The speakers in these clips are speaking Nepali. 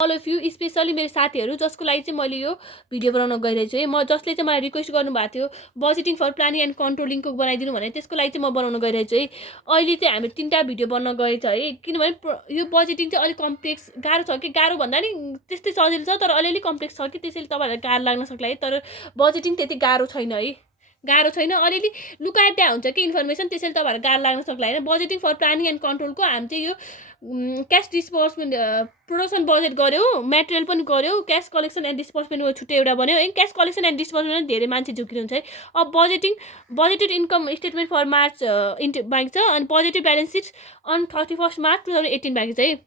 अल अफ यू स्पेसली मेरो साथीहरू जसको लागि चाहिँ मैले यो भिडियो बनाउन गइरहेको छु है। म जसले चाहिँ मलाई रिक्वेस्ट गर्नुभएको थियो बजेटिङ फर प्लानिङ एन्ड कन्ट्रोलिङको बनाइदिनु भने त्यसको लागि चाहिँ म बनाउन गइरहेको छु है। अहिले चाहिँ हामी 3टा भिडियो बन्न गएछ है, किनभने यो बजेटिङ चाहिँ अलिक कम्प्लेक्स गाह्रो छ कि, गाह्रो भन्दा नि त्यस्तै सजिलो छ तर अलिअलि कम्प्लेक्स छ कि, त्यसैले तपाईँहरूलाई गाह्रो लाग्न सक्ला है। तर बजेटिङ त्यति गाह्रो छैन है, गाह्रो छैन, अलिअलि लुकाइट्या हुन्छ कि इन्फर्मेसन, त्यसैले तपाईँहरूलाई गाह्रो लाग्न सक्ला होइन। बजेटिङ फर प्लानिङ एन्ड कन्ट्रोलको हामी चाहिँ यो क्यास डिस्बर्समेन्ट प्रोडक्सन बजेट गऱ्यो, मेटेरियल पनि गऱ्यो, क्यास कलेक्सन एन्ड डिस्बर्समेन्ट छुट्टै एउटा बन्यो है। क्यास कलेक्सन एन्ड डिस्बर्समेन्ट धेरै मान्छे झुकिनुहुन्छ है। अब budgeted income statement for March बाँकी छ, अनि positive balance sheet on 31 March 2018 बाँकी छ है।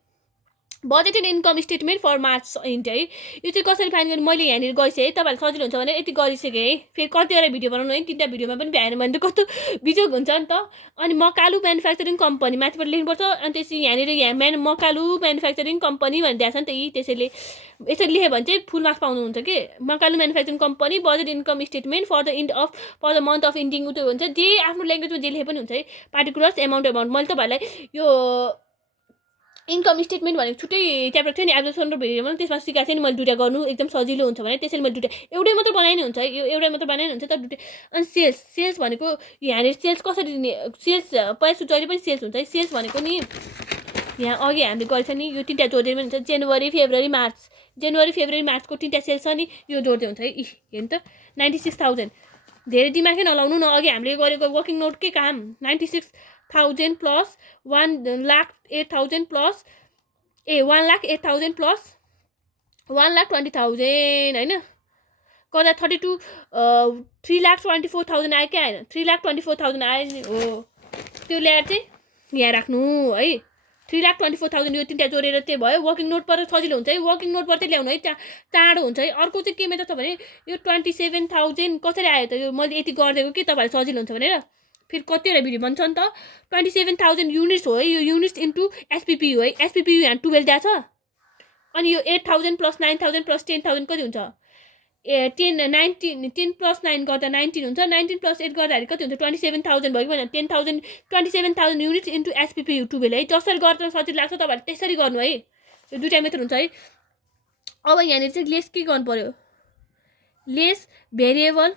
Budgeted income statement for March इन्ट है, यो चाहिँ कसरी फाइन गर्ने मैले यहाँनिर गइसकेँ है। तपाईँलाई सजिलो हुन्छ भने यति गरिसकेँ है। फेरि कतिवटा भिडियो बनाउनु है, 3टा भिडियोमा पनि भ्याएन भने त कस्तो बिजोग हुन्छ नि त। अनि मकालु म्यानुफ्याक्चरिङ कम्पनी माथिबाट लेख्नुपर्छ, अनि त्यसपछि यहाँनिर मकालु म्यानुफ्याक्चरिङ कम्पनी भनेर दिएको छ नि त। त्यसैले यसरी लेख्यो भने चाहिँ फुल मार्क्स पाउनुहुन्छ कि। Makalu manufacturing company budget income statement for the month of ending त्यो हुन्छ, जे आफ्नो ल्याङ्ग्वेजमा जे लेखे पनि हुन्छ है। पार्टिकुलर्स एमाउन्ट मैले तपाईँहरूलाई यो इन्कम स्टेटमेन्ट भनेको छुट्टै च्याप्टर थियो नि एब्जर्भसन र भिडियोमा, त्यसमा सिकाएको थिएँ नि मैले 2टा गर्नु एकदम सजिलो हुन्छ भने, त्यसैले मैले 2टा एउटै मात्र बनाइ नै हुन्छ है, यो एउटै मात्र बनाइ नै हुन्छ तर 2टा। अनि सेल्स भनेको यहाँनिर सेल्स कसरी दिने, सेल्स पैसा जहिले पनि सेल्स हुन्छ है। सेल्स भनेको नि यहाँ अघि हामीले गरेछ नि, यो 3टा जोड्दै पनि हुन्छ, जनवरी फेब्रुअरी मार्चको 3टा सेल्स छ नि, यो जोड्दै हुन्छ है। हेर्नु त 96,000, धेरै दिमागै नलाउनु न, अघि हामीले गरेको वर्किङ नोटकै काम। 96,000 प्लस 1,08,000 प्लस 1,08,000 प्लस 1,20,000 होइन, गर्दा 3,24,000 आयो क्या, होइन 3,24,000 आयो नि हो। त्यो ल्याएर चाहिँ यहाँ राख्नु है, 3,24,000 यो 3टा जोडेर त्यो भयो। वर्किङ नोट पर सजिलो हुन्छ है, वर्किङ नोट पर चाहिँ ल्याउनु है, चाँडो हुन्छ है। अर्को चाहिँ केमा छ भने यो 27,000 कसरी आयो त, यो मैले यति गरिदिएको कि तपाईँलाई सजिलो हुन्छ भनेर। फेरि कतिवटा भिडियो भन्छ नि त। 27,000 युनिट्स हो है, यो युनिट्स इन्टु एसपिपियु है। एसपिपियु यहाँ 12 दिएको छ, अनि यो 8,000 प्लस 9,000 प्लस 10,000 कति हुन्छ, 10 प्लस 9 गर्दा 19 हुन्छ, 19 प्लस 8 गर्दाखेरि कति हुन्छ 27,000 भयो भने 10,000 27,000 युनिट्स इन्टु एसपिपियु 12 है। जसरी गर्न सजिलो लाग्छ तपाईँहरूले त्यसरी गर्नु है, यो 2टा मेथड हुन्छ है। अब यहाँनिर चाहिँ लेस के गर्नु पर्यो, lace variable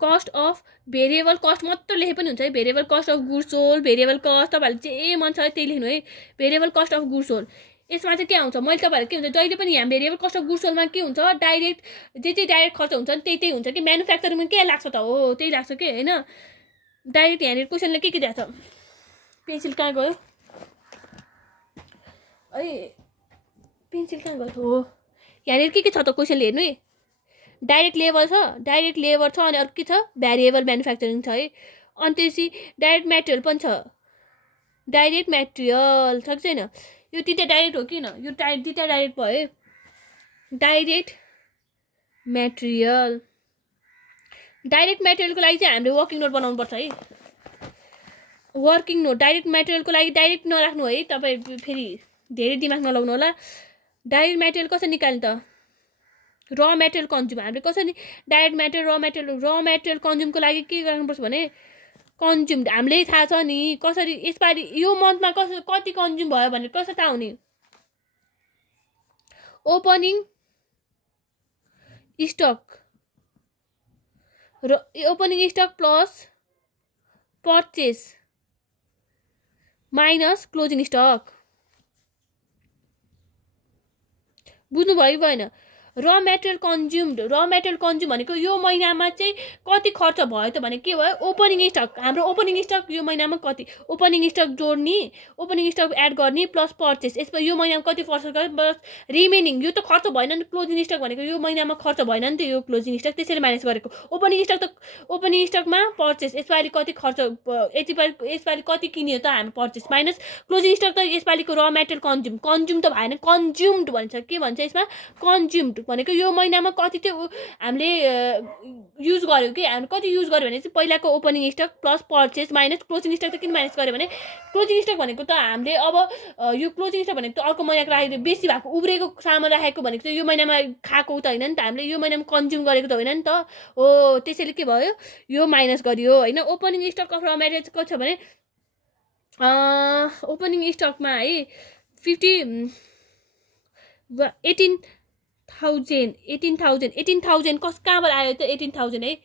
cost of, variable cost मात्र लेखे पनि हुन्छ है। Variable cost of goods sold, variable cost तपाईँहरूले जे मन छ त्यही लेख्नु है। Variable cost of goods sold यसमा चाहिँ के आउँछ, मैले तपाईँहरू के हुन्छ जहिले पनि यहाँ भेरिएबल कस्ट अफ गुड्स सोल्डमा के हुन्छ, डाइरेक्ट जे चाहिँ डाइरेक्ट खर्च हुन्छ नि त्यही हुन्छ कि, म्यानुफ्याक्चरिङमा के लाग्छ त हो त्यही लाग्छ कि होइन। डाइरेक्ट यहाँनिर क्वेसनले के दिएको छ, पेन्सिल कहाँ गयो है, पेन्सिल कहाँ गयो हो, यहाँनिर के छ त क्वेसनले हेर्नु है। डाइरेक्ट लेबर छ, अनि अर्को के छ भ्यारिएबल म्यानुफ्याक्चरिङ छ है। अनि त्यसपछि डाइरेक्ट मेटेरियल पनि छ, डाइरेक्ट मेटेरियल छ कि छैन, यो 3टा डाइरेक्ट हो किन, यो 2टा डाइरेक्ट भयो है। डाइरेक्ट मेटेरियलको लागि चाहिँ हामीले वर्किङ नोट बनाउनु पर्छ है। वर्किङ नोट डाइरेक्ट मेटेरियलको लागि डाइरेक्ट नराख्नु है, तपाईँ फेरि धेरै दिमाग नलाउनु होला। डाइरेक्ट मेटेरियल कसरी निकाल्ने त, र मेटेरियल कन्ज्युम, हामीले कसरी डाइरेक्ट मेटेरियल र मेटेरियल कन्ज्युमको लागि के गर्नुपर्छ भने, कन्ज्युम हामीले थाहा छ नि कसरी, यसपालि यो मन्थमा कति कन्ज्युम भयो भनेर कसरी थाहा हुने, opening stock plus purchase minus closing stock, बुझ्नुभयो भएन। र मेटेरियल कन्ज्युम भनेको यो महिनामा चाहिँ कति खर्च भयो त भने के भयो, ओपनिङ स्टक, हाम्रो ओपनिङ स्टक यो महिनामा कति, ओपनिङ स्टक जोड्ने, ओपनिङ स्टक एड गर्ने प्लस पर्चेस, यसमा यो महिनामा कति खर्च गर्यो प्लस रिमेनिङ, यो त खर्च भएन नि, क्लोजिङ स्टक भनेको यो महिनामा खर्च भएन नि त, यो क्लोजिङ स्टक त्यसैले माइनस गरेको। ओपनिङ स्टकमा पर्चेस, यसपालि कति खर्च, यसपालि कति किनियो त हामी पर्चेस, माइनस क्लोजिङ स्टक त यसपालिको र मेटेरियल कन्ज्युम त भएन, कन्ज्युम्ड भन्छ, के भन्छ यसमा कन्ज्युम्ड भनेको यो महिनामा कति चाहिँ हामीले युज गर्यो कि, हामीले कति युज गर्यो भने चाहिँ पहिलाको opening stock plus purchase minus closing stock त किन माइनस गर्यो भने, क्लोजिङ स्टक भनेको त हामीले अब यो क्लोजिङ स्टक भनेको त अर्को महिनाको राखेको बेसी भएको उब्रेको सामान राखेको भनेको चाहिँ यो महिनामा खाएको त होइन नि त, हामीले यो महिनामा कन्ज्युम गरेको त होइन नि त हो, त्यसैले के भयो यो माइनस गरियो होइन। ओपनिङ स्टक अफ र मेटेरियल कति छ भने ओपनिङ स्टकमा है 50 18,000 कहाँबाट आयो त 18,000 है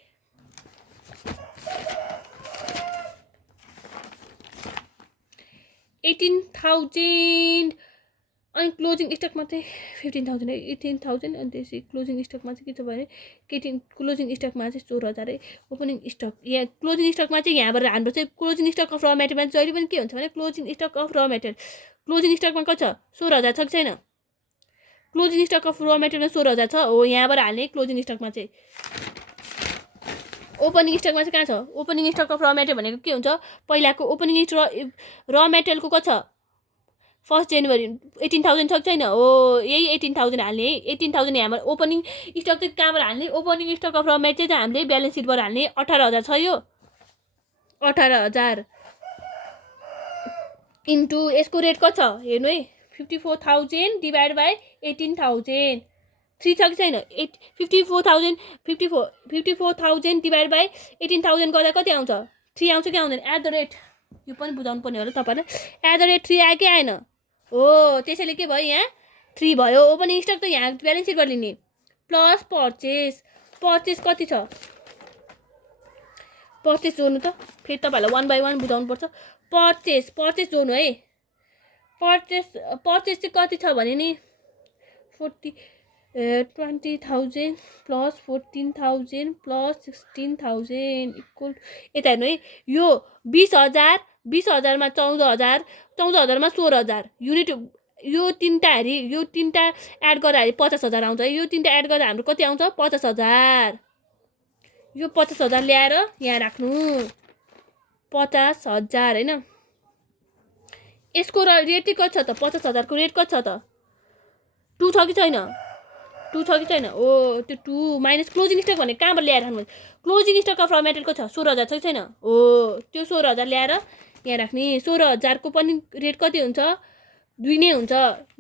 18,000 अनि क्लोजिङ स्टकमा चाहिँ 15,000 है 18,000 अनि त्यसै क्लोजिङ स्टकमा चाहिँ के छ भने क्लोजिङ स्टकमा चाहिँ 16,000 है ओपनिङ स्टक यहाँ क्लोजिङ स्टकमा चाहिँ यहाँबाट हाम्रो चाहिँ क्लोजिङ स्टक अफ र मेटेरियलमा जहिले पनि के हुन्छ भने क्लोजिङ स्टक अफ र मेटेरियल क्लोजिङ स्टकमा कति छ 16,000 छ कि छैन क्लोजिङ स्टक अफ र मेटेरियलमा 16,000 छ हो यहाँबाट हाल्ने क्लोजिङ स्टकमा चाहिँ ओपनिङ स्टकमा चाहिँ कहाँ छ ओपनिङ स्टक अफ र मेटेरियल भनेको के हुन्छ पहिलाको ओपनिङ र मेटेरियलको कति छ 1 जनवरी 18,000 छ कि छैन हो यही 18,000 हाल्ने है 18,000 यहाँबाट ओपनिङ स्टक चाहिँ कहाँबाट हाल्ने ओपनिङ स्टक अफ र मेटेरियल चाहिँ हामीले ब्यालेन्स सिटबाट हाल्ने 18,000 छ यो 18,000 इन्टु यसको रेट कति छ हेर्नु है 54,000 डिभाइड बाई 18,000 3 छ कि छैन 54,000 डिभाइड बाई 18,000 गर्दा कति आउँछ 3 आउँछ कि आउँदैन एट द रेट यो पनि बुझाउनु पर्ने होला तपाईँले एट द रेट 3 आयो कि आएन हो त्यसैले के भयो यहाँ 3 भयो ओपनिङ स्टक त यहाँ ब्यालेन्स सिटबाट लिने प्लस पर्चेस कति छ पर्चेस जोड्नु त फेरि तपाईँहरूलाई 1 बाई 1 बुझाउनु पर्छ पर्चेस जोड्नु है पर्चेस चाहिँ कति छ भने नि 20,000 प्लस 14,000 प्लस 16,000 इक्वल यता हेर्नु है यो 20,000 मा 14,000 मा 16,000 युनिट यो तीनटा एड गर्दाखेरि 50,000 आउँछ यो तीनटा एड गर्दा हाम्रो कति आउँछ 50,000 यो 50,000 ल्याएर यहाँ राख्नु 50,000 हैन यसको रेट चाहिँ कति छ त 50,000 को रेट कति छ त 2 छ कि छैन 2 छ कि छैन ओ त्यो 2 माइनस क्लोजिङ स्टक भने कहाँबाट ल्याएर राख्नु क्लोजिङ स्टक अफ र मेटेरियल को छ 16,000 छ कि छैन हो त्यो 16,000 ल्याएर यहाँ राख्ने 16,000 को पनि रेट कति हुन्छ 2 नै हुन्छ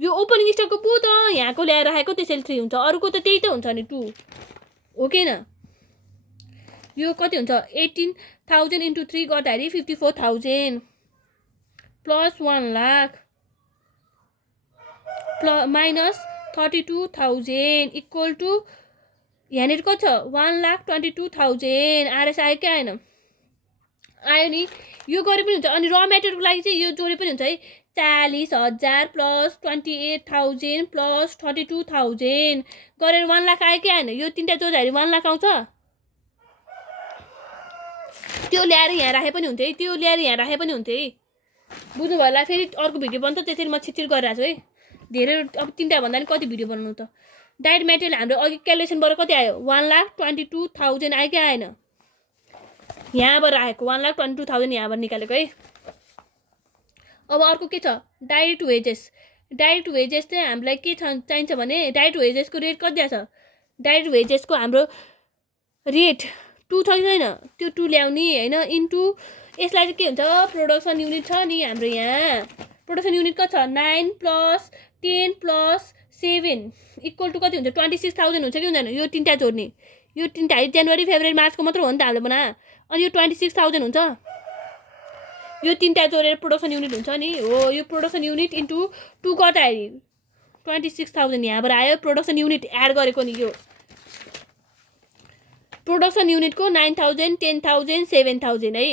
यो ओपनिङ स्टकको पो त यहाँको ल्याएर राखेको त्यसैले 3 हुन्छ अरूको त त्यही त हुन्छ नि 2 हो कि न यो कति हुन्छ 18,000 इन्टु 3 गर्दाखेरि 54,000 plus 1 lakh minus 32,000 equal to यहाँनिर कति छ 1,22,000 आरएस आयो कि आएन आयो नि यो गरे पनि हुन्छ अनि र मेटेरियलको लागि चाहिँ यो जोडे पनि हुन्छ है 40,000 प्लस 28,000 प्लस 32,000 गरेर 1 लाख आयो कि आएन यो तीनटा जोड्दाखेरि 1 लाख आउँछ त्यो ल्याएर यहाँ राखे पनि हुन्थ्यो है बुझ्नु भयो होला फेरि अर्को भिडियो बन्छ त्यसरी म छिटछिट गरिरहेको छु है धेरै अब तीनटा भन्दा नि कति भिडियो बनाउनु त डाइरेक्ट मेटेरियल हाम्रो अघि क्यालकुलेसनबाट कति आयो 1,22,000 आयो कि आएन यहाँबाट राखेको 1,22,000 यहाँबाट निकालेको है अब अर्को के छ डाइरेक्ट वेजेस चाहिँ हामीलाई के चाहिन्छ भने डाइरेक्ट वेजेसको रेट कति दिएको छ डाइरेक्ट वेजेसको हाम्रो रेट 2 छ कि छैन त्यो 2 ल्याउने हैन इन्टु यसलाई चाहिँ के हुन्छ प्रोडक्सन युनिट छ नि हाम्रो यहाँ प्रोडक्सन युनिट कति छ 9 प्लस 10 प्लस 7 इक्वल टु कति हुन्छ 26,000 हुन्छ कि हुँदैन यो तीनटा जोड्ने यो तीनटा जनवरी फेब्रुअरी मार्चको मात्र हो नि त हामीले बना अनि यो 26,000 हुन्छ यो तीनटा जोडेर प्रोडक्सन युनिट हुन्छ नि हो यो प्रोडक्सन युनिट इन्टु 2 गर्दाखेरि 26,000 यहाँबाट आयो प्रोडक्सन युनिट एड गरेको नि यो प्रोडक्सन युनिटको 9,000 10,000 7,000 है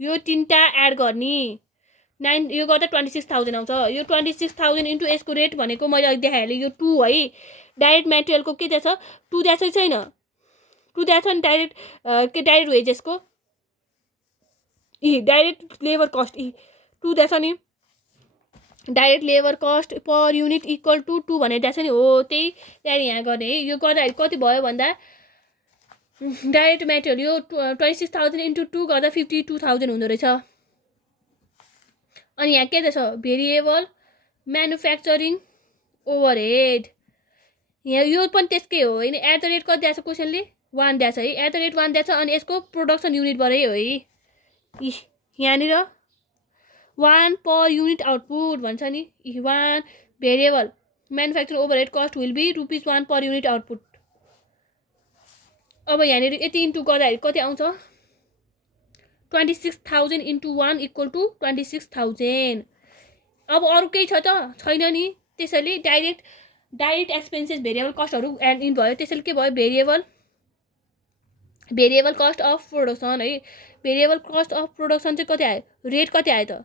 यो तीनटा एड गर्ने 9 यो गर्दा 26,000 आउँछ यो 26,000 इन्टु यसको रेट भनेको मैले अघि देखाइहालेँ यो 2 है डाइरेक्ट मेटेरियलको के दिएछ 2 दिएछ कि छैन 2 दिएछ नि डाइरेक्ट वेजेसको डाइरेक्ट लेबर कस्ट 2 दिएछ नि direct labour cost per unit equal to 2 भनेर दिएछ नि हो त्यही त्यहाँदेखि यहाँ गर्ने है यो गर्दाखेरि कति भयो भन्दा डाइरेक्ट मेटेरियल यो 26,000 इन्टु 2 गर्दा 52,000 हुँदो रहेछ अनि यहाँ के छ भेरिएबल म्यानुफ्याक्चरिङ ओभरहेड यहाँ यो पनि त्यसकै हो हैन एट द रेट कति दिएछ क्वेसनले 1 दिएछ है एट द रेट 1 दिएछ अनि यसको प्रोडक्सन युनिटबाटै हो है यहाँनिर 1 पर युनिट आउटपुट भन्छ नि 1 variable manufacturing overhead cost will be ₹1 per unit output अब यहाँनिर यति इन्टु गर्दाखेरि कति आउँछ 26,000 इन्टु 1 इक्वल टु 26,000 अब अरू केही छ त छैन नि त्यसैले डाइरेक्ट डाइरेक्ट एक्सपेन्सेस भेरिएबल कस्टहरू एड इन भयो, त्यसैले के भयो भेरिएबल कस्ट अफ प्रोडक्सन है। भेरिएबल कस्ट अफ प्रोडक्सन चाहिँ कति आयो, रेट कति आयो त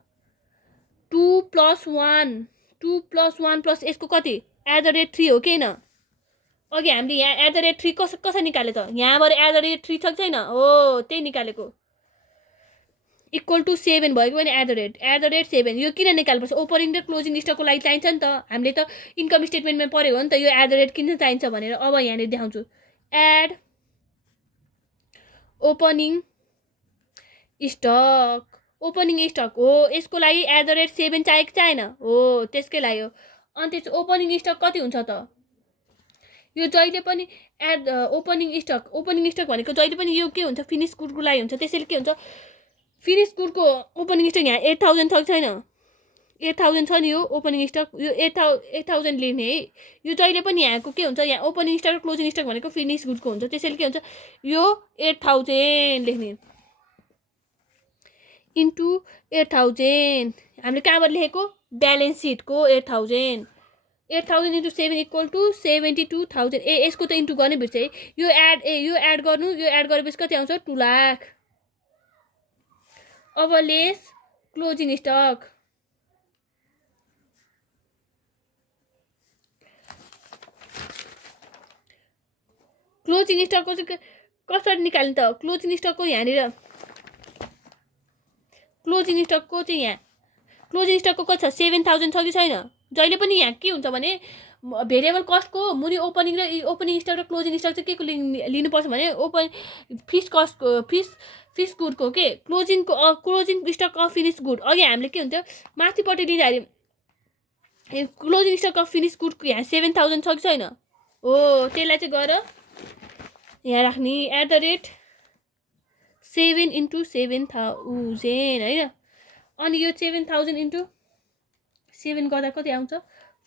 2 + 1 2 + 1 प्लस यसको कति @ 3 हो कि होइन। अघि हामीले यहाँ @ 3 कसरी निकाले त, यहाँबाट @3 छ कि छैन, हो त्यही निकालेको। = 7 भयो कि भने @7 यो किन निकाल्नुपर्छ, ओपनिङ र क्लोजिङ स्टकको लागि चाहिन्छ नि त। हामीले त इन्कम स्टेटमेन्टमा पढेको हो नि त यो @ किन चाहिन्छ भनेर। अब यहाँनिर देखाउँछु एड ओपनिङ स्टक हो, यसको लागि @7 चाहिएको छैन हो, त्यसकै लागि हो। अनि त्यस ओपनिङ स्टक कति हुन्छ त, यो जहिले पनि ओपनिङ स्टक भनेको जहिले पनि यो के हुन्छ फिनिस गुडको लागि हुन्छ। त्यसैले के हुन्छ फिनिस गुडको ओपनिङ स्टक यहाँ 8000 छ कि छैन, 8000 छ नि यो ओपनिङ स्टक, यो 8000 लेख्ने है। यो जहिले पनि यहाँको के हुन्छ, यहाँ ओपनिङ स्टक र क्लोजिङ स्टक भनेको फिनिस गुडको हुन्छ। त्यसैले के हुन्छ यो 8000 लेख्ने इन्टु 8000 हामीले कहाँबाट लेखेको ब्यालेन्स सिटको 8000 × 7 = 72000। यसको त इन्टु गर्ने बिर्से है, यो एड गर्नु, यो एड गरेपछि कति आउँछ 2 लाख। अब लेस क्लोजिङ स्टक, क्लोजिङ स्टकको चाहिँ कसरी निकाल्ने त, क्लोजिङ स्टकको यहाँनिर क्लोजिङ स्टकको चाहिँ यहाँ क्लोजिङ स्टकको कति छ 7000 छ कि छैन। जहिले पनि यहाँ के हुन्छ भने भेरिएबल कस्टको मुनि ओपनिङ स्टक र क्लोजिङ स्टक चाहिँ के को लिनुपर्छ भने फिक्स कस्टको फिक्स गुडको के closing stock of finish good. अघि हामीले के हुन्थ्यो माथिपट्टि लिँदाखेरि क्लोजिङ स्टक अफ फिनिस गुडको यहाँ 7000 छ कि छैन हो, त्यसलाई चाहिँ गएर यहाँ राख्ने @7 × 7000 होइन। अनि यो 7000 × 7 गर्दा कति आउँछ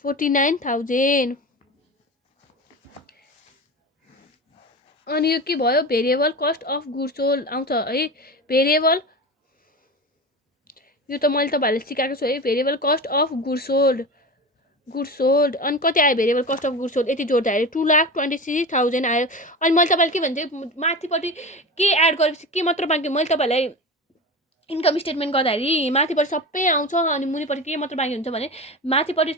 49000। अनि यो के भयो variable cost of goods sold आउँछ है। भेरिएबल यो त मैले तपाईँहरूले सिकाएको छु है, variable cost of goods sold अनि कति आयो variable cost of goods sold यति जोड्दाखेरि 2,26,000 आयो। अनि मैले तपाईँलाई के भन्थेँ माथिपट्टि के एड गरेपछि के मात्र बाँकी, मैले तपाईँलाई इन्कम स्टेटमेन्ट गर्दाखेरि माथिपट्टि सबै आउँछ अनि मुनिपट्टि के मात्र बाँकी हुन्छ भने माथिपट्टि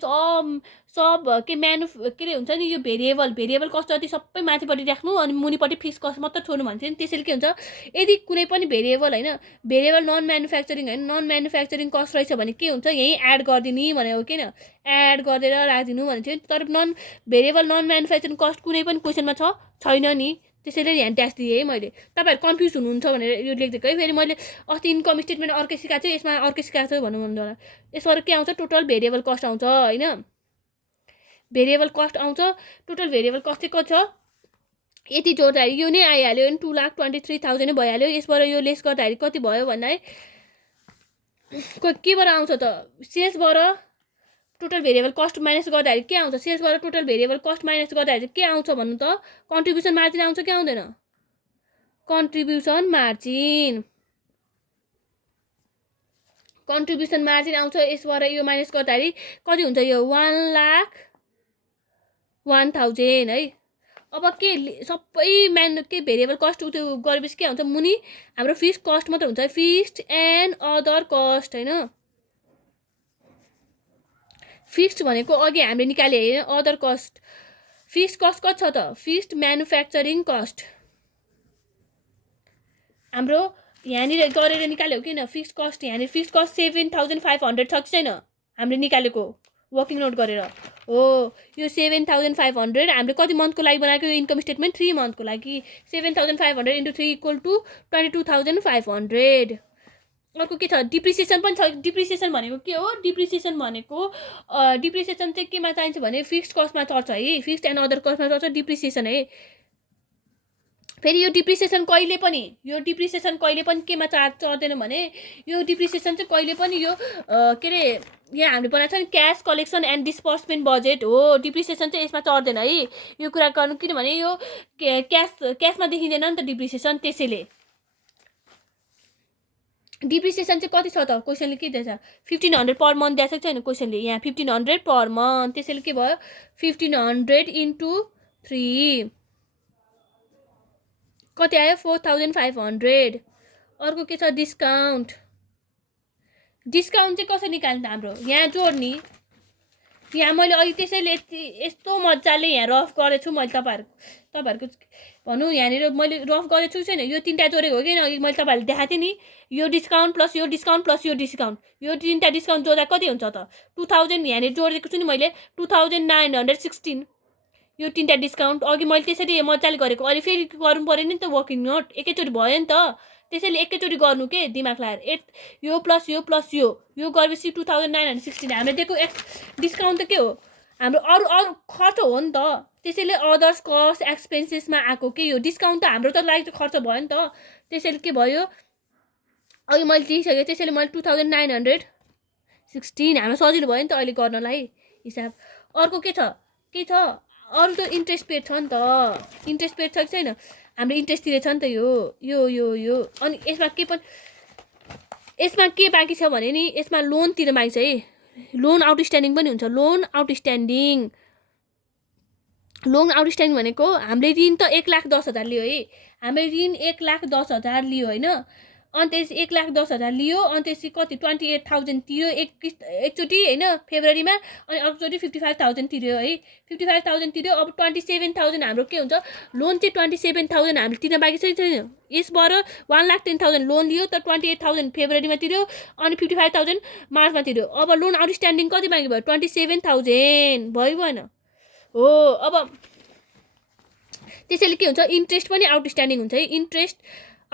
सब के अरे हुन्छ नि यो भेरिएबल कस्ट जति सबै माथिपट्टि राख्नु अनि मुनिपट्टि फिक्स कस्ट मात्र छोड्नु भन्थ्यो नि। त्यसैले के हुन्छ यदि कुनै पनि भेरिएबल होइन भेरिएबल नन म्यानुफ्याक्चरिङ कस्ट रहेछ भने के हुन्छ यहीँ एड गरिदिने भनेको किन एड गरेर राखिदिनु भनेको थियो। तर भेरिएबल नन म्यानुफ्याक्चरिङ कस्ट कुनै पनि क्वेसनमा छैन नि, त्यसैले यहाँ ड्यास दिएँ है मैले। तपाईँहरू कन्फ्युज हुनुहुन्छ भनेर यो लेखिदिएको है। फेरि मैले अस्ति इन्कम स्टेटमेन्ट अर्कै सिकाएको छु, यसमा अर्कै सिकाएको छु भन्नु भन्नु होला। यसबाट के आउँछ टोटल भेरिएबल कस्ट आउँछ होइन, भेरिएबल कस्ट आउँछ। टोटल भेरिएबल कस्ट चाहिँ कति छ यति जोड्दाखेरि यो नै आइहाल्यो नि 2,23,000 नै भइहाल्यो। यसबाट यो लेस गर्दाखेरि कति भयो भन्दा है केबाट आउँछ त सेल्सबाट टोटल भेरिएबल कस्ट माइनस गर्दाखेरि के आउँछ, सेल्सबाट टोटल भेरिएबल कस्ट माइनस गर्दाखेरि के आउँछ भन्नु त कन्ट्रिब्युसन मार्जिन आउँछ कि आउँदैन, कन्ट्रिब्युसन मार्जिन आउँछ। यसबाट यो माइनस गर्दाखेरि कति हुन्छ यो 1,01,000 है। अब के सबै के भेरिएबल कस्ट त्यो गरेपछि के आउँछ मुनि हाम्रो फिक्स्ड कस्ट मात्र हुन्छ, फिक्स्ड एन्ड अदर कस्ट होइन। फिक्स्ड भनेको अघि हामीले निकाले होइन अदर कस्ट। फिक्स्ड कस्ट कति छ त फिक्स्ड म्यानुफ्याक्चरिङ कस्ट हाम्रो यहाँनिर गरेर निकाल्यो किन फिक्स्ड कस्ट। यहाँनिर फिक्स्ड कस्ट 7,500 छ कि छैन हामीले निकालेको वर्किङ नोट गरेर हो। यो 7,500 हामीले कति मन्थको लागि बनाएको यो इन्कम स्टेटमेन्ट 3 मन्थको लागि 7,500 × 3 = 22,500। अर्को के छ डिप्रिसिएसन पनि छ। डिप्रिसिएसन भनेको के हो, डिप्रिसिएसन चाहिँ केमा चाहिन्छ भने फिक्स्ड कस्टमा चढ्छ है, फिक्स्ड एन्ड अदर कस्टमा चढ्छ डिप्रिसिएसन है। फेरि यो डिप्रिसिएसन कहिले पनि केमा चढ्दैन भने यो डिप्रिसिएसन चाहिँ कहिले पनि यो के अरे यहाँ हामीले बनाएको छ नि क्यास कलेक्सन एन्ड डिस्पर्समेन्ट बजेट हो। डिप्रिसिएसन चाहिँ यसमा चढ्दैन है यो कुरा गर्नु, किनभने यो क्यासमा देखिँदैन नि त डिप्रिसिएसन। त्यसैले डिप्रिसिएसन चाहिँ कति छ त क्वेसनले के दिएछ 1500 पर मन्थ दिएको छैन क्वेसनले यहाँ 1500 पर मन्थ त्यसैले के भयो 1500 इन्टु 3 कति आयो 4500 अर्को के छ डिस्काउन्ट चाहिँ कसरी निकाल्नु त हाम्रो यहाँ जोड्ने यहाँ मैले अहिले त्यसैले यस्तो मजाले यहाँ रफ गरेको छु मैले तपाईँहरूको भनौँ यहाँनिर मैले रफ गरेको छु छैन यो तिनवटा जोडेको हो कि अघि मैले तपाईँहरूले देखाएको थिएँ नि यो डिस्काउन्ट प्लस यो डिस्काउन्ट प्लस यो डिस्काउन्ट यो तिनवटा डिस्काउन्ट जोड्दा कति हुन्छ त 2000 यहाँनिर जोडेको छु नि मैले 2916 यो तिनवटा डिस्काउन्ट अघि मैले त्यसरी मजाले गरेको अहिले फेरि गर्नु पऱ्यो नि त वर्किङ नोट एकैचोटि भयो नि त त्यसैले एकैचोटि गर्नु के दिमाग लगाएर यो प्लस यो गरेपछि 2916 हामीले दिएको डिस्काउन्ट त के हो हाम्रो अरू खर्च हो नि त त्यसैले अदर्स कस्ट एक्सपेन्सेसमा आएको के यो डिस्काउन्ट त हाम्रो त लागि खर्च भयो नि त त्यसैले के भयो अघि मैले दिइसकेँ त्यसैले मैले 2916 हाम्रो सजिलो भयो नि त अहिले गर्नलाई हिसाब अर्को के छ अरू त इन्ट्रेस्ट पेड छ नि त इन्ट्रेस्ट पेड छ कि छैन हाम्रो इन्ट्रेस्ट तिरेछ नि त यो अनि यसमा के बाँकी छ भने नि यसमा लोन तिर्न बाँकी छ है लोन आउटस्ट्यान्डिङ पनि हुन्छ लोन आउटस्ट्यान्डिङ भनेको हामीले ऋण त 1,10,000 लियो है हामीले ऋण 1,10,000 लियो होइन अनि त्यस 1,10,000 लियो अनि त्यसपछि कति 28,000 तिर्यो एकचोटि होइन फेब्रुअरीमा अनि अर्कोचोटि 55,000 तिर्यो है 55,000 तिर्यो अब 27,000 हाम्रो के हुन्छ लोन चाहिँ 27,000 हामीले तिर्न बाँकी छैन यसबाट 1,10,000 लोन लियो त 28,000 फेब्रुअरीमा तिर्यो अनि 55,000 मार्चमा तिर्यो अब लोन आउटस्ट्यान्डिङ कति बाँकी भयो 27,000 भयो भएन हो अब त्यसैले के हुन्छ इन्ट्रेस्ट पनि आउटस्ट्यान्डिङ हुन्छ है इन्ट्रेस्ट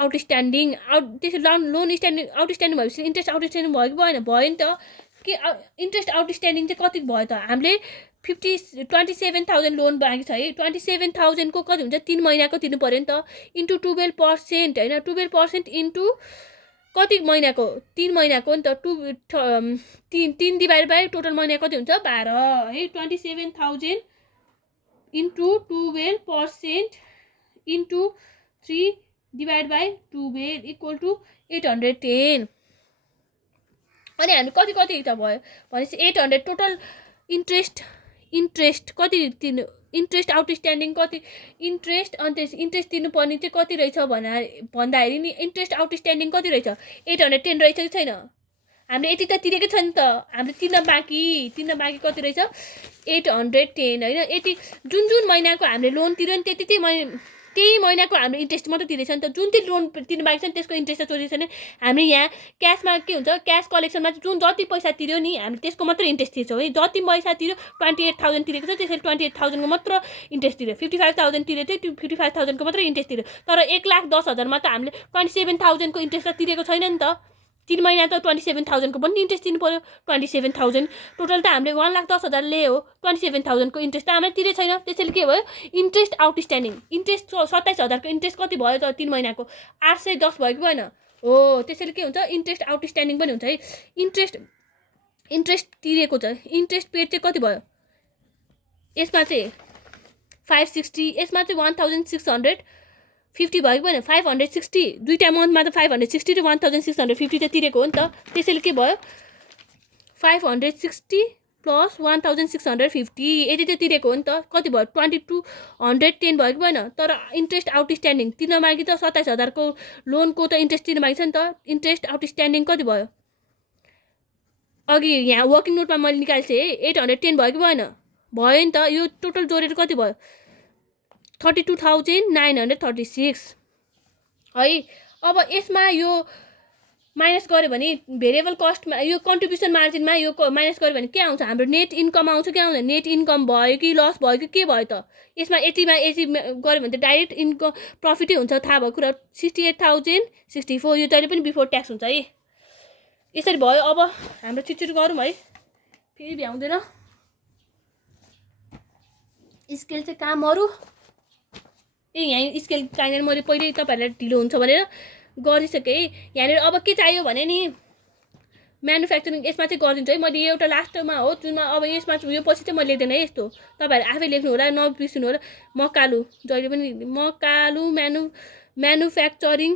आउटस्ट्यान्डिङ त्यसै लोन आउटस्ट्यान्डिङ भएपछि इन्ट्रेस्ट आउटस्ट्यान्डिङ भयो कि भएन भयो नि त के इन्ट्रेस्ट आउटस्ट्यान्डिङ चाहिँ कति भयो त हामीले 27,000 लोन बाँकी छ है 27,000 को कति हुन्छ 3 महिनाको तिर्नु पर्यो नि त इन्टु 12% होइन 12% इन्टु कति महिनाको 3 महिनाको नि त 3 डिभाइड बाई टोटल महिना कति हुन्छ 12 है 27,000 into 12% into 3 divide by 12 equal to 810 अनि हामी कति त भयो भनेपछि 800 टोटल इन्ट्रेस्ट कति तिर्नु इन्ट्रेस्ट आउटस्ट्यान्डिङ कति इन्ट्रेस्ट अनि त्यस इन्ट्रेस्ट तिर्नुपर्ने चाहिँ कति रहेछ भन्दाखेरि नि इन्ट्रेस्ट आउटस्ट्यान्डिङ कति रहेछ 810 रहेछ कि छैन हामीले यति त तिरेकै छ नि त हामीले तिर्न बाँकी कति रहेछ 810 होइन यति जुन महिनाको हामीले लोन तिर्यो नि त्यही महिनाको हाम्रो इन्ट्रेस्ट मात्रै तिरेछ नि त जुन चाहिँ लोन तिर्नु बाँकी छ नि त्यसको इन्ट्रेस्ट त चोरेको छैन हामीले यहाँ क्यासमा के हुन्छ क्यास कलेक्सनमा चाहिँ जुन जति पैसा तिर्यो नि हामीले त्यसको मात्रै इन्ट्रेस्ट तिर्छौँ है जति पैसा तिर्यो 28,000 तिरेको छ त्यसैले 28,000 को मात्र इन्ट्रेस्ट तिर्यो 55,000 तिर्यो चाहिँ 55,000 को मात्रै इन्ट्रेस्ट तिर्यो तर 1,10,000 मा त हामीले 27,000 को इन्ट्रेस्ट त तिरेको छैन नि त 3 महिना त 27,000 को पनि इन्ट्रेस्ट तिर्नु पर्यो 27,000 टोटल त हामीले 1,10,000 ल्यायो 27,000 को इन्ट्रेस्ट त हामीले तिरे छैन त्यसैले के भयो इन्ट्रेस्ट आउटस्ट्यान्डिङ इन्ट्रेस्ट 27,000 को इन्ट्रेस्ट कति भयो त 3 महिनाको 810 भयो कि भएन हो त्यसैले के हुन्छ इन्ट्रेस्ट आउटस्ट्यान्डिङ पनि हुन्छ है इन्ट्रेस्ट तिरेको छ इन्ट्रेस्ट पेड चाहिँ कति भयो यसमा चाहिँ 560 यसमा चाहिँ 1,650 भयो कि भएन 560 दुईटा मन्थमा त 560 र 1,650 त तिरेको हो नि त त्यसैले के भयो 560 प्लस 1,650 यति त तिरेको हो नि त कति भयो 2,210 भयो कि भएन तर इन्ट्रेस्ट आउटस्ट्यान्डिङ तिर्न बाँकी त 27,000 को लोनको त इन्ट्रेस्ट तिर्न बाँकी छ नि त इन्ट्रेस्ट आउटस्ट्यान्डिङ कति भयो अघि यहाँ वर्किङ नोटमा मैले निकाल्छु है 810 भयो कि भएन नि त यो टोटल जोडेर कति भयो 32,936 है अब यसमा यो माइनस गर्यो भने भेरिएबल कस्टमा यो कन्ट्रिब्युसन मार्जिनमा यो माइनस गर्यो भने के आउँछ हाम्रो नेट इन्कम आउँछ कि आउँदैन नेट इन्कम भयो कि लस भयो कि के भयो त यसमा यति गर्यो भने त डाइरेक्ट इन्कम प्रफिटै हुन्छ थाहा भएको कुरा 68,064 यो जहिले पनि बिफोर ट्याक्स हुन्छ है यसरी भयो अब हाम्रो छिटो गरौँ है फेरि भ्याउँदैन स्केल चाहिँ कामहरू यहाँ स्केल चाहिँदैन मैले पहिल्यै तपाईँहरूलाई ढिलो हुन्छ भनेर गरिसकेँ है यहाँनिर अब के चाहियो भने नि म्यानुफ्याक्चरिङ यसमा चाहिँ गरिदिन्छु है मैले एउटा लास्टमा हो जुनमा अब यसमा यो पछि चाहिँ मैले लेख्दैन है यस्तो तपाईँहरू आफै लेख्नु होला नबिर्सिनु होला मकालु जहिले पनि मकालु म्यानुफ्याक्चरिङ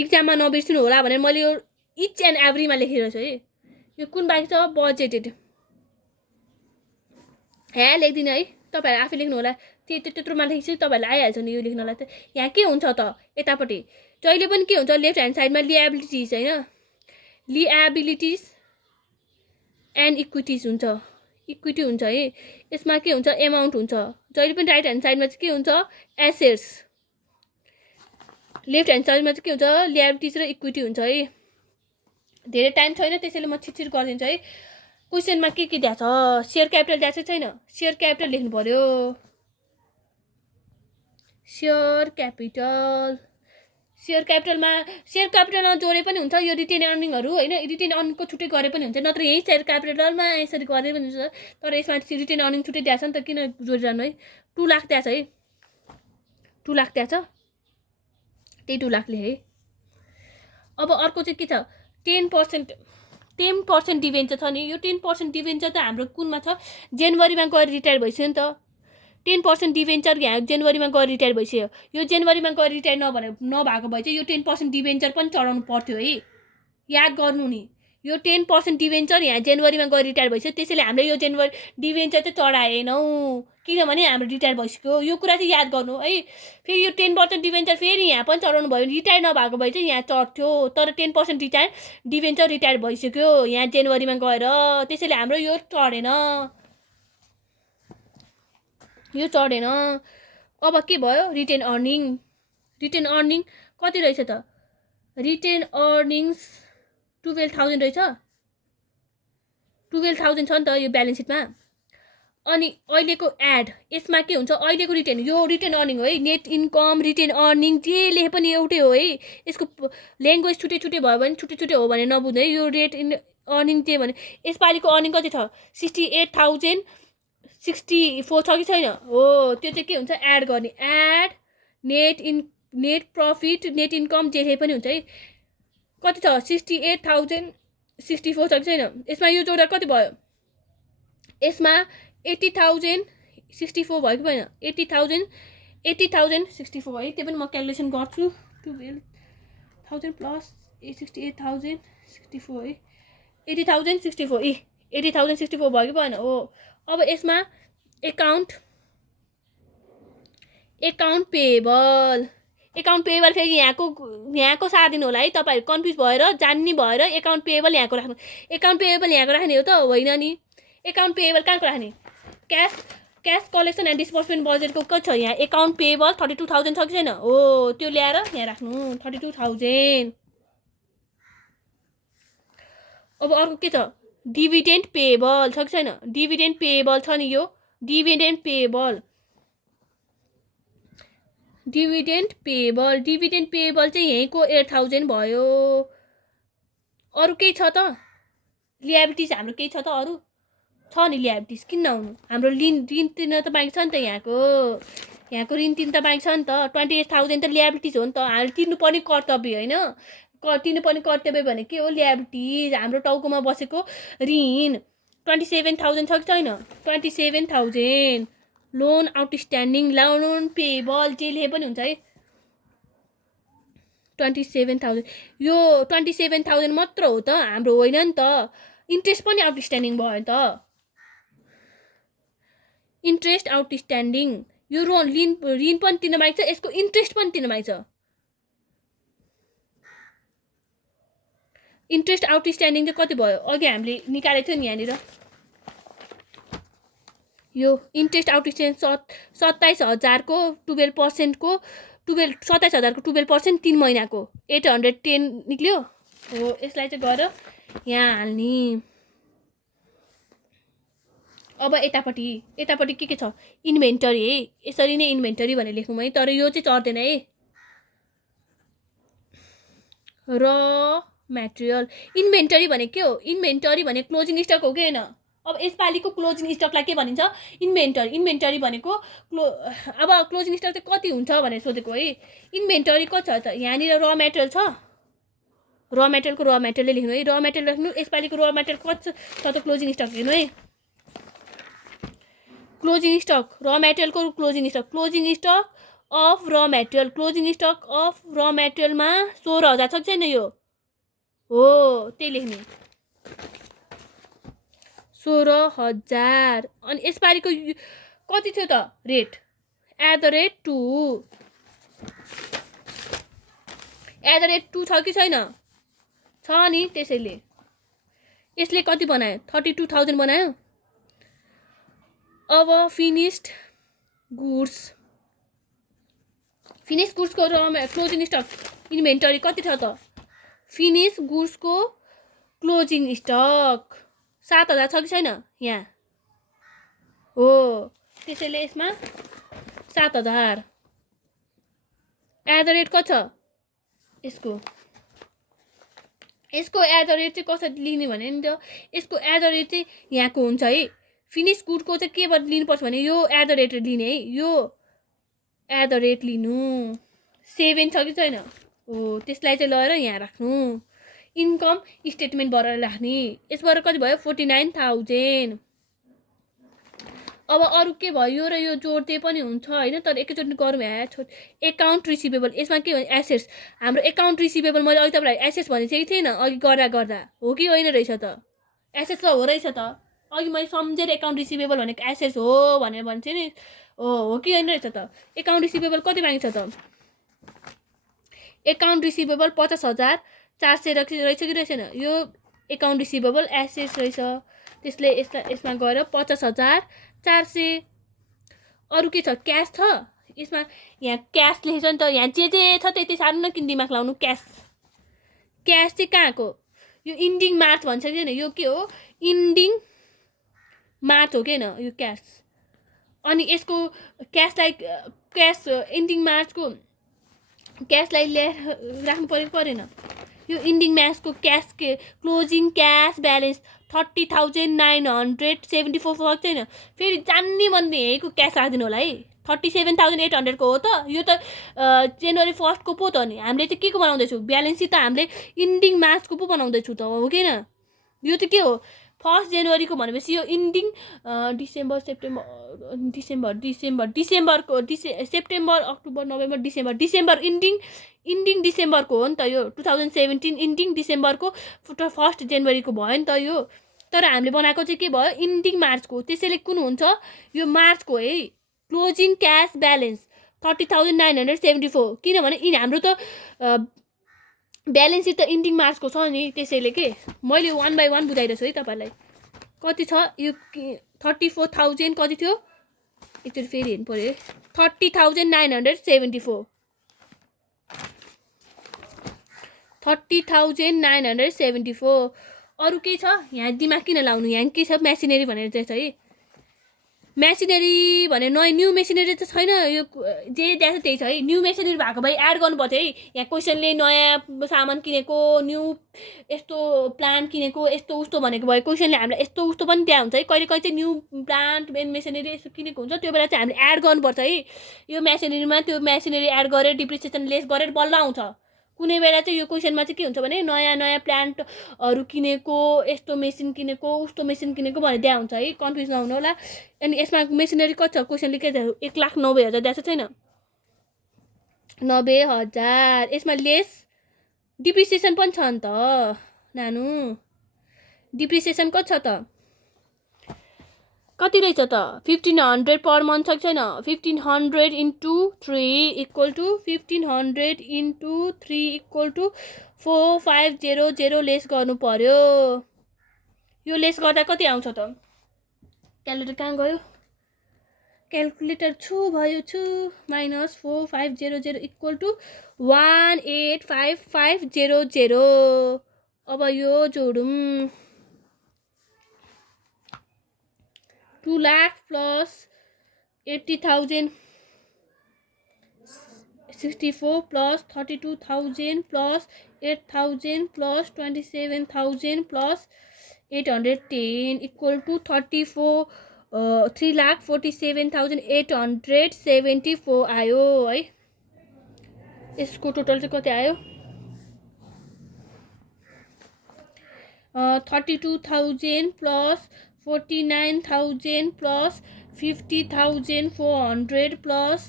इक्जाममा नबिर्सिनु होला भनेर मैले यो इच एन्ड एभ्रीमा लेखिरहेको छु है। यो कुन बाँकी छ बजेटेड लेख्दिनँ है, तपाईँहरू आफै लेख्नु होला। त्यत्रोमा लेख्छु तपाईँहरूलाई आइहाल्छ नि यो लेख्नलाई त। यहाँ के हुन्छ त यतापट्टि जहिले पनि के हुन्छ लेफ्ट ह्यान्ड साइडमा लिएबिलिटिज होइन, लिएबिलिटिज एन्ड इक्विटिज हुन्छ, इक्विटी हुन्छ है। यसमा के हुन्छ एमाउन्ट हुन्छ। जहिले पनि राइट ह्यान्ड साइडमा चाहिँ के हुन्छ एसेट्स, लेफ्ट ह्यान्ड साइडमा चाहिँ के हुन्छ लिएबिलिटिज र इक्विटी हुन्छ है। धेरै टाइम छैन त्यसैले म छिटछिट गरिदिन्छु है। क्वेसनमा के दिएको छ सेयर क्यापिटल दिएको छैन, सेयर क्यापिटल लेख्नु पर्यो। सेयर क्यापिटलमा जोडे पनि हुन्छ यो रिटेन अर्निङहरू होइन, रिटेन अर्निङको छुट्टै गरे पनि हुन्छ, नत्र यही सेयर क्यापिटलमा यसरी गरे पनि हुन्छ। तर यसमा रिटेन अर्निङ छुट्टै दिएको छ नि त, किन जोडिरहनु है। 2 लाख दिएको छ है, 2 लाख दिएको छ, त्यही 2 लाखले है। अब अर्को चाहिँ के छ 10% डिभेन्चर छ नि। यो 10% डिभेन्चर त हाम्रो कुनमा छ जनवरीमा गएर रिटायर भइसक्यो नि त। 10% डिभेन्चर यहाँ जनवरीमा गएर रिटायर भइसक्यो। यो जनवरीमा गएर रिटायर नभएको भए चाहिँ यो 10% डिभेन्चर पनि चढाउनु पर्थ्यो है, याद गर्नु नि। यो 10% डिभेन्चर यहाँ जनवरीमा गएर रिटायर भइसक्यो, त्यसैले हामीले यो जनवरी डिभेन्चर चाहिँ चढाएनौँ किनभने हाम्रो रिटायर भइसक्यो। यो कुरा चाहिँ याद गर्नु है। फेरि यो 10% डिभेन्चर फेरि यहाँ पनि चढाउनु भयो, रिटायर नभएको भए चाहिँ यहाँ चढ्थ्यो। तर 10% डिभेन्चर रिटायर भइसक्यो यहाँ जनवरीमा गएर, त्यसैले हाम्रो यो चढेन, यो चढेन। अब के भयो रिटेन अर्निङ कति रहेछ त, रिटेन अर्निङ्स 12,000 रहेछ, 12,000 छ नि त यो ब्यालेन्स सिटमा। अनि अहिलेको एड यसमा के हुन्छ अहिलेको रिटेन, यो रिटेन अर्निङ हो है, नेट इन्कम रिटेन अर्निङ जे लेखे पनि एउटै हो है। यसको ल्याङ्ग्वेज छुट्टै भयो भने छुट्टै हो भने नबुझ्नु है। यो रेट इन अर्निङ चाहिँ भने यसपालिको अर्निङ कति छ 68,064 छ कि छैन हो। त्यो चाहिँ के हुन्छ एड गर्ने, add net profit net income जे पनि हुन्छ है। कति छ 68,064 छ कि छैन। यसमा यो जोडा कति भयो, यसमा 80,064 भयो कि भएन, 80,064 है। त्यो पनि म क्यालकुलेसन गर्छु, 12,000 प्लस 68,064 है, 80,064 80,064 भयो कि भएन हो। अब यसमा एकाउन्ट पेएबल फेरि यहाँको साथ दिनु होला है। तपाईँहरू कन्फ्युज भएर जान्ने भएर एकाउन्ट पेएबल यहाँको राख्नु, एकाउन्ट पेएबल यहाँको राख्ने हो त होइन नि। एकाउन्ट पेएबल कहाँको राख्ने, क्यास कलेक्सन एन्ड डिस्बर्समेन्ट बजेटको कति छ यहाँ एकाउन्ट पेएबल 32,000 छ कि छैन हो। त्यो ल्याएर यहाँ राख्नु 32,000। अब अर्को के छ डिभिडेन्ड पेएबल छ कि छैन, डिभिडेन्ड पेएबल छ नि यो डिभिडेन्ड पेएबल चाहिँ यहीँको 8,000 भयो। अरू केही छ त लिएबिलिटिज हाम्रो केही छ त अरू छ नि लिएबिलिटिज किन नहुनु, हाम्रो ऋण तिर्न त बाँकी छ नि त, यहाँको ऋण तिर्न त बाँकी छ नि त। 28,000 त लिएबिलिटिज हो नि त, हामीले तिर्नुपर्ने कर्तव्य होइन, तिर्नुपर्ने कर्तव्य भने के हो लिएबिलिटिज, हाम्रो टाउकोमा बसेको ऋण। 27,000 छ कि छैन 27,000। लोन आउटस्ट्यान्डिङ लोन पेएबल जे लेखे पनि हुन्छ है 27,000। यो 27,000 मात्र हो त हाम्रो होइन नि त, इन्ट्रेस्ट पनि आउटस्ट्यान्डिङ भयो त, इन्ट्रेस्ट आउटस्ट्यान्डिङ। यो ऋण पनि तिर्न बाँकी छ, यसको इन्ट्रेस्ट पनि तिर्न बाँकी छ। इन्ट्रेस्ट आउटस्ट्यान्डिङ चाहिँ कति भयो अघि हामीले निकालेको थियो नि यहाँनिर। यो इन्ट्रेस्ट आउटस्ट्यान्डिङ 27,000 को 12% को 27,000 को 12% 3 महिनाको 810 निक्ल्यो हो। यसलाई चाहिँ गएर यहाँ हाल्ने। अब यतापट्टि के छ इन्भेन्टरी है, यसरी नै इन्भेन्टरी भनेर लेखौँ है, तर यो चाहिँ चढ्दैन है। र मटेरियल इन्भेन्टरी भने के हो, इन्भेन्टरी भने क्लोजिङ स्टक हो कि होइन। अब यसपालिको क्लोजिङ स्टकलाई के भनिन्छ इन्भेन्टरी भनेको अब क्लोजिङ स्टक चाहिँ कति हुन्छ भनेर सोधेको है। इन्भेन्टरी कति छ त यहाँनिर र मेटेरियल छ, र मेटेरियलको र मेटेरियलले लेख्नु है, र मेटेरियल लेख्नु। यसपालिको र मेटेरियल कति छ त क्लोजिङ स्टक हेर्नु है, क्लोजिङ स्टक र मेटेरियलको क्लोजिङ स्टक अफ र मेटेरियल क्लोजिङ स्टक अफ र मेटेरियलमा 16,000 छ कि छैन यो हो त्यही लेख्ने 16,000 अनि यसपालिको कति थियो त रेट @ 2 @ 2 छ कि छैन छ नि त्यसैले यसले कति बनायो 32,000 बनायो अब फिनिश्ड गुड्सको क्लोजिङ स्टक इन्भेन्टरी कति छ त फिनिश गुड्सको क्लोजिङ स्टक 7,000 छ कि छैन यहाँ हो त्यसैले यसमा 7,000 @ कति छ यसको @ चाहिँ कसरी लिने भने नि त यसको @ चाहिँ यहाँको हुन्छ है फिनिश गुडको चाहिँ केबाट लिनुपर्छ भने यो @ लिने है यो @ लिनु 7 छ कि छैन हो त्यसलाई चाहिँ लगेर यहाँ राख्नु इन्कम स्टेटमेन्ट भरेर राख्ने यसबाट कति भयो 49,000 अब अरु के भयो र यो जोड्दै पनि हुन्छ हैन तर एकैचोटि गरौँ यहाँ एकाउन्ट रिसिभेबल यसमा के हो एसेट्स हाम्रो एकाउन्ट रिसिभेबल मैले अघि तपाईलाई एसेट्स भनेको थिएँ कि थिएन अघि गर्दा हो कि होइन रहेछ त एसेट्स त हो रहेछ त अघि मैले सम्झेर एकाउन्ट रिसिभेबल भनेको एसेट्स हो भनेर भन्छे नि हो कि होइन रहेछ त एकाउन्ट रिसिभेबल कति बाँकी छ त एकाउन्ट रिसिभेबल 50,400 रहेछ कि रहेछन यो एकाउन्ट रिसिभेबल एसेट्स रहेछ त्यसले यसमा गएर 50,400 अरु के छ क्याश छ यसमा यहाँ क्याश लेखेछ नि त यहाँ जे छ त्यति सार्नु न किन दिमाग लाउनु क्याश चाहिँ कहाँको यो इन्डिङ मार्च भन्छ कि हैन यो के हो इन्डिङ मार्च हो के हैन यो क्याश अनि यसको क्याश इन्डिङ मार्चको क्याशलाई राख्नु परेन यो इन्डिङ मार्चको क्याश के क्लोजिङ क्याश ब्यालेन्स 30,974 छैन फेरि जान्ने भन्ने यहीको क्यास राखिदिनु होला है 37,800 को हो त यो त जनवरी 1 को पो त नि हामीले चाहिँ के को बनाउँदैछौँ ब्यालेन्स सिट त हामीले इन्डिङ मार्चको पो बनाउँदैछौँ त हो कि न यो चाहिँ के हो 1 जनवरी को भनेपछि यो इन्डिङ सेप्टेम्बर अक्टोबर नोभेम्बर डिसेम्बर इन्डिङ डिसेम्बरको हो नि त यो 2017 इन्डिङ डिसेम्बरको 1 जनवरी को भयो नि त यो तर हामीले बनाएको चाहिँ के भयो इन्डिङ मार्चको त्यसैले कुन हुन्छ यो मार्चको है क्लोजिङ क्याश ब्यालेन्स 30,974 किनभने हाम्रो त ब्यालेन्स सिट त इन्डिङ मार्चको छ नि त्यसैले के मैले 1 by 1 बुझाइरहेछु है तपाईलाई कति छ यो 34,000 कति थियो एकचोटि फेरि हेर्नु पर्यो 30,974 30,974 अरु के छ यहाँ दिमाग किन लाउनु यहाँ के छ मेसिनरी भनेर चाहिँ छ है मेसिनरी भने न्यू मेसिनरी त छैन यो जे देख्छ त्यही छ है न्यू मेसिनरी भएको भए एड गर्नुपर्छ है यहाँ क्वेसनले नयाँ सामान किनेको न्यू यस्तो प्लान्ट किनेको यस्तो उस्तो भनेको भए क्वेसनले हामीलाई यस्तो उस्तो पनि दिया हुन्छ है कहिले कहिले चाहिँ न्यू प्लान्ट मेसिनरी यस्तो किनेको हुन्छ त्यो बेला चाहिँ हामीले एड गर्नुपर्छ है यो मेसिनरीमा त्यो मेसिनरी एड गरेर डिप्रिसिएसन लेस गरेर बल्ल आउँछ कुनै बेला चाहिँ यो क्वेसनमा चाहिँ के हुन्छ भने नयाँ प्लान्टहरु किनेको यस्तो मेसिन किनेको उस्तो मेसिन किनेको भनेर दिया हुन्छ है कन्फ्युज नहुनु होला अनि यसमा मेसिनरी कति छ क्वेसनले के छ 1,90,000 दिएको छैन 90,000 यसमा लेस डिप्रिसिएसन पनि छ नि त नानु डिप्रिसिएसन कति छ त कति रहेछ त 1,500 पर मन्थ छ कि छैन 1,500 into 3 equal to 1,500 into 3 equal to 4,500 lace गर्नु पर्यो यो लेस गर्दा कति आउँछ त क्यालकुलेटर कहाँ गयो क्यालकुलेटर छु माइनस 4,500 equal to 1,85500 अब यो जोडौं 2 lakh plus 80,000 64 plus 32,000 plus 8,000 plus 27,000 plus 810 equal to 3,47,874 आयो है यसको टोटल चाहिँ कति आयो 32,000 plus 49,000 plus 50,400 plus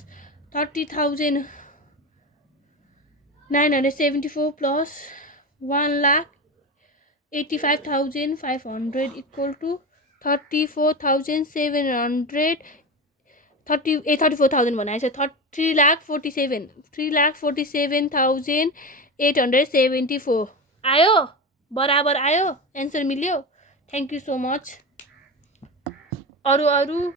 30,974 plus 1,85,500 equal to 34,700 34,000 बनाएछ 3,47,874 आयो बराबर आयो एन्सर मिल्यो थ्याङ्क यू सो मच अरू